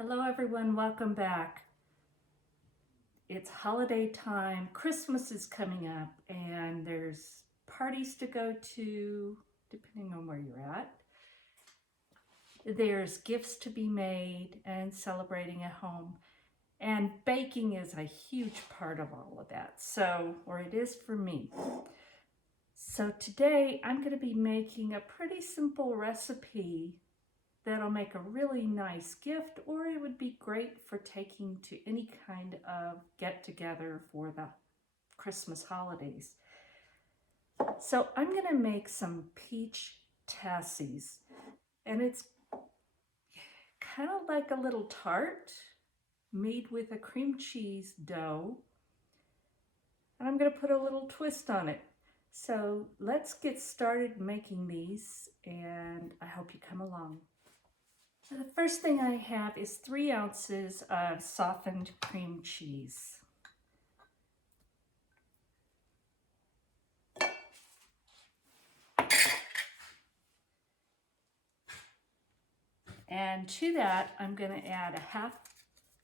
Hello everyone, welcome back. It's holiday time, Christmas is coming up, and there's parties to go to, depending on where you're at. There's gifts to be made and celebrating at home. And baking is a huge part of all of that, or it is for me. So today I'm going to be making a pretty simple recipe that'll make a really nice gift, or it would be great for taking to any kind of get-together for the Christmas holidays. So I'm going to make some peach tassies, and it's kind of like a little tart made with a cream cheese dough, and I'm going to put a little twist on it. So let's get started making these, and I hope you come along. So the first thing I have is 3 ounces of softened cream cheese. And to that, I'm going to add a half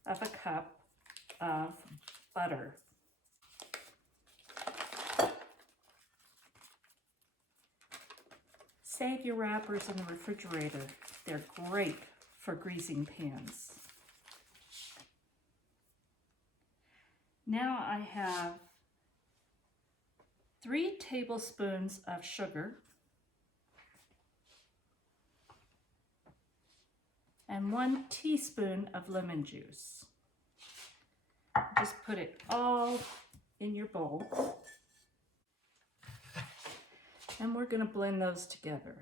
of a cup of butter. Save your wrappers in the refrigerator. They're great for greasing pans. Now I have 3 tablespoons of sugar and 1 teaspoon of lemon juice. Just put it all in your bowl. And we're going to blend those together.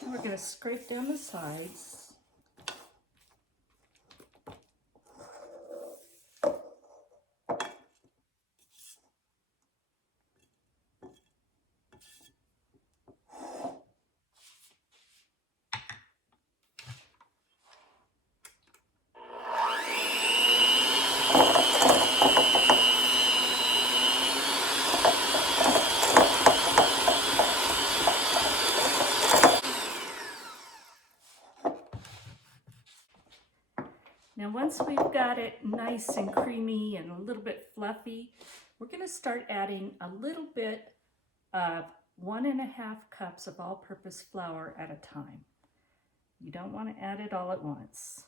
And we're going to scrape down the sides. Now once we've got it nice and creamy and a little bit fluffy, we're going to start adding a little bit of 1.5 cups of all-purpose flour at a time. You don't want to add it all at once.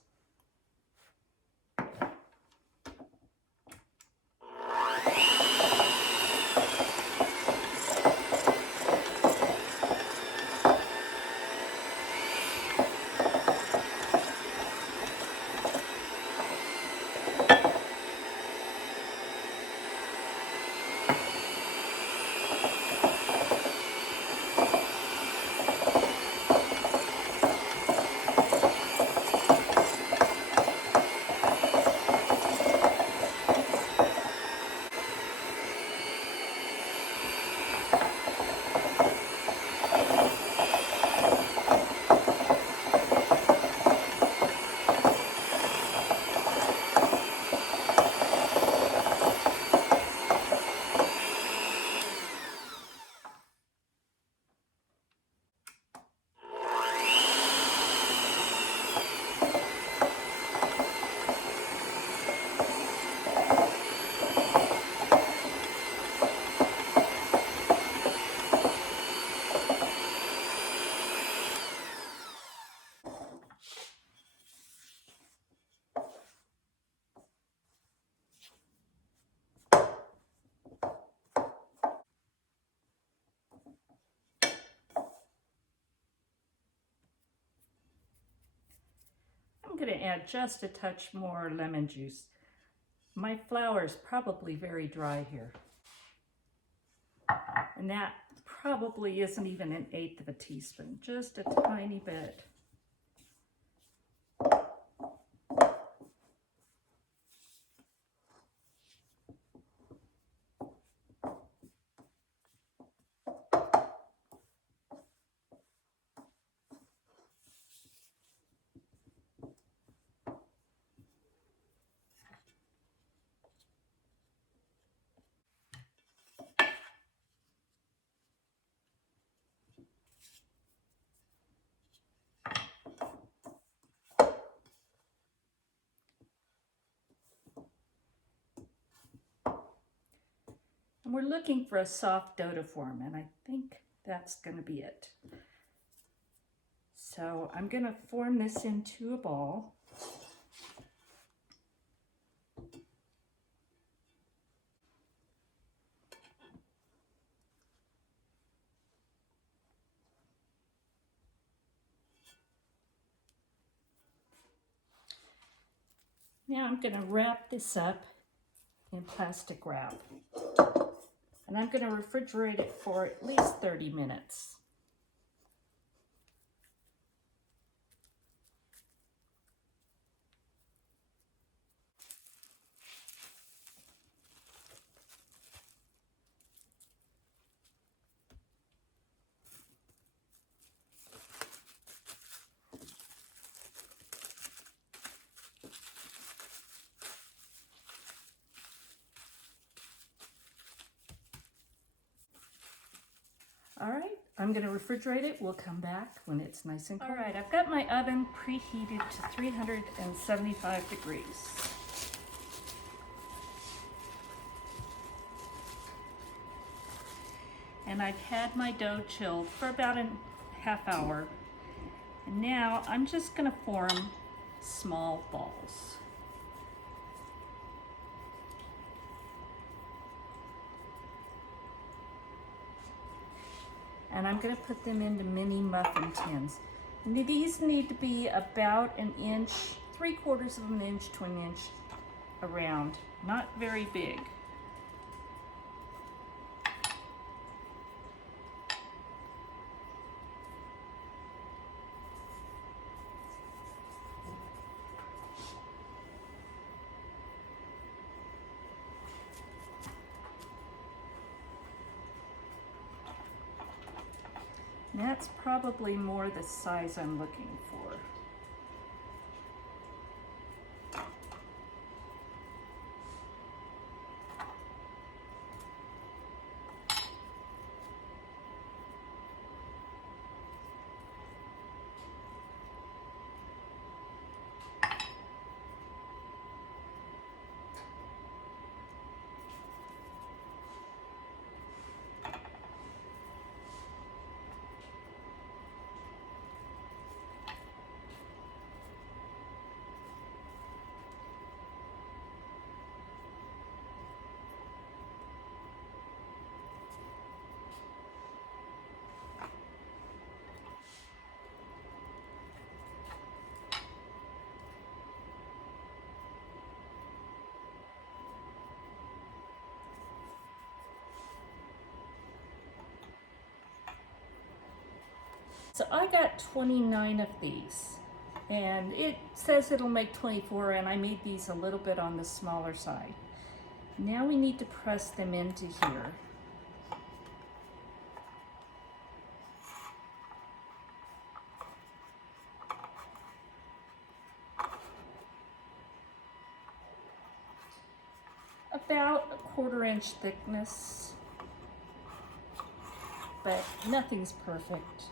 I'm going to add just a touch more lemon juice. My flour is probably very dry here. And that probably isn't even 1/8 of a teaspoon, just a tiny bit. And we're looking for a soft dough to form, and I think that's going to be it. So I'm going to form this into a ball. Now I'm going to wrap this up in plastic wrap. And I'm going to refrigerate it for at least 30 minutes. All right, I'm going to refrigerate it. We'll come back when it's nice and cold. All right, I've got my oven preheated to 375 degrees. And I've had my dough chilled for about a half hour. And now I'm just going to form small balls. And I'm going to put them into mini muffin tins. And these need to be about an inch, 3/4 of an inch to an inch around, not very big. And that's probably more the size I'm looking for. So I got 29 of these, and it says it'll make 24, and I made these a little bit on the smaller side. Now we need to press them into here. About a 1/4 inch thickness, but nothing's perfect.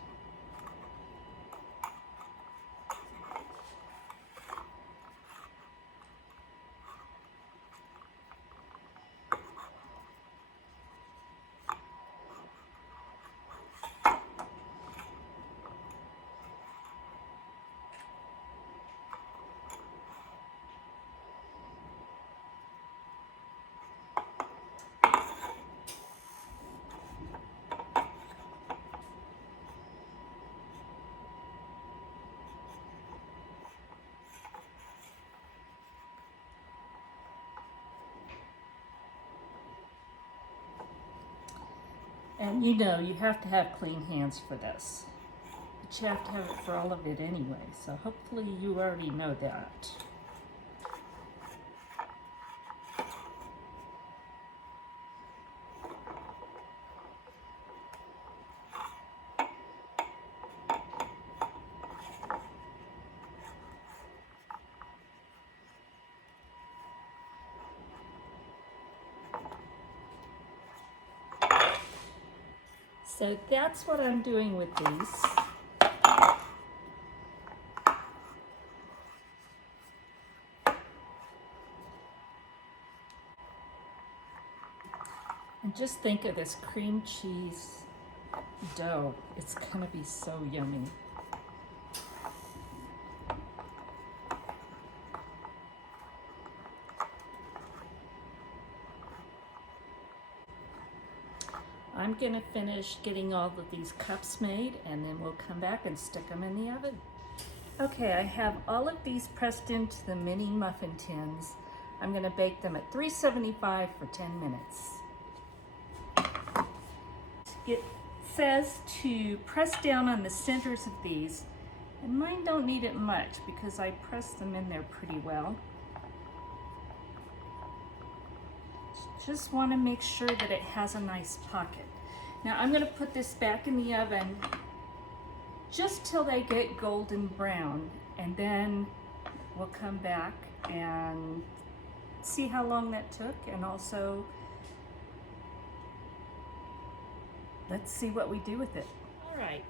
And you know, you have to have clean hands for this. But you have to have it for all of it anyway, so hopefully you already know that. So that's what I'm doing with these. And just think of this cream cheese dough. It's gonna be so yummy. I'm gonna finish getting all of these cups made, and then we'll come back and stick them in the oven. Okay, I have all of these pressed into the mini muffin tins. I'm gonna bake them at 375 for 10 minutes. It says to press down on the centers of these, and mine don't need it much because I pressed them in there pretty well. Just want to make sure that it has a nice pocket. Now I'm going to put this back in the oven just till they get golden brown, and then we'll come back and see how long that took, and also let's see what we do with it. All right,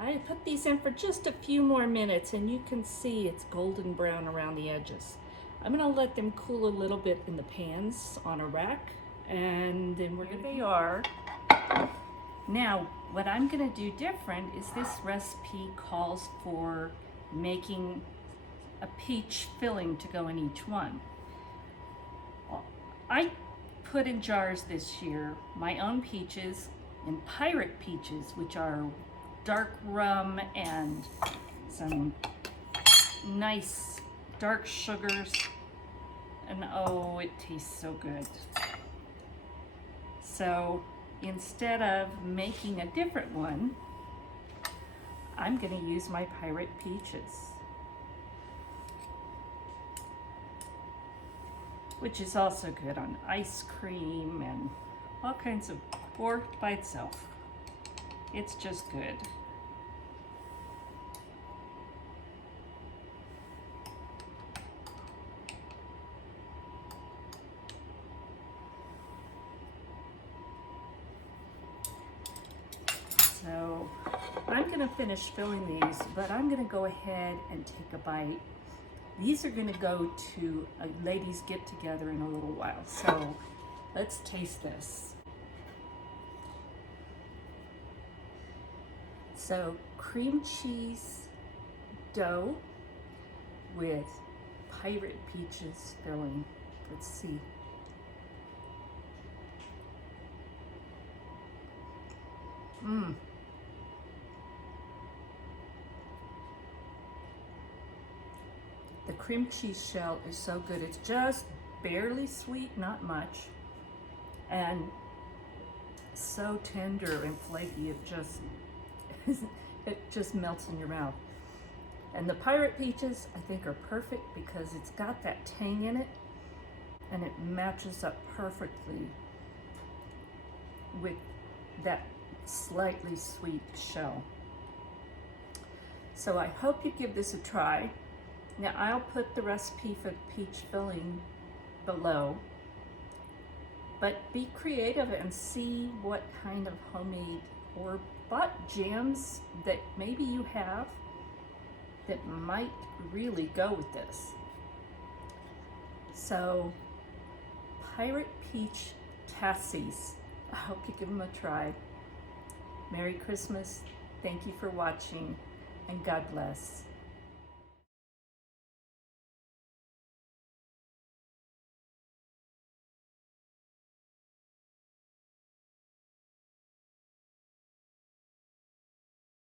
I put these in for just a few more minutes, and you can see it's golden brown around the edges. I'm gonna let them cool a little bit in the pans on a rack, and then here they are. Now, what I'm gonna do different is this recipe calls for making a peach filling to go in each one. I put in jars this year my own peaches and pirate peaches, which are dark rum and some nice dark sugars, and oh, it tastes so good. So instead of making a different one, I'm going to use my pirate peaches, which is also good on ice cream and all kinds of, or by itself. It's just good. So I'm going to finish filling these, but I'm going to go ahead and take a bite. These are going to go to a ladies' get together in a little while. So let's taste this. So cream cheese dough with pirate peaches filling. Let's see. The cream cheese shell is so good. It's just barely sweet, not much, and so tender and flaky. It just melts in your mouth. And the pirate peaches, I think, are perfect because it's got that tang in it, and it matches up perfectly with that slightly sweet shell. So I hope you give this a try. Now I'll put the recipe for the peach filling below, but be creative and see what kind of homemade or bought jams that maybe you have that might really go with this. So pirate peach tassies, I hope you give them a try. Merry Christmas, thank you for watching, and God bless.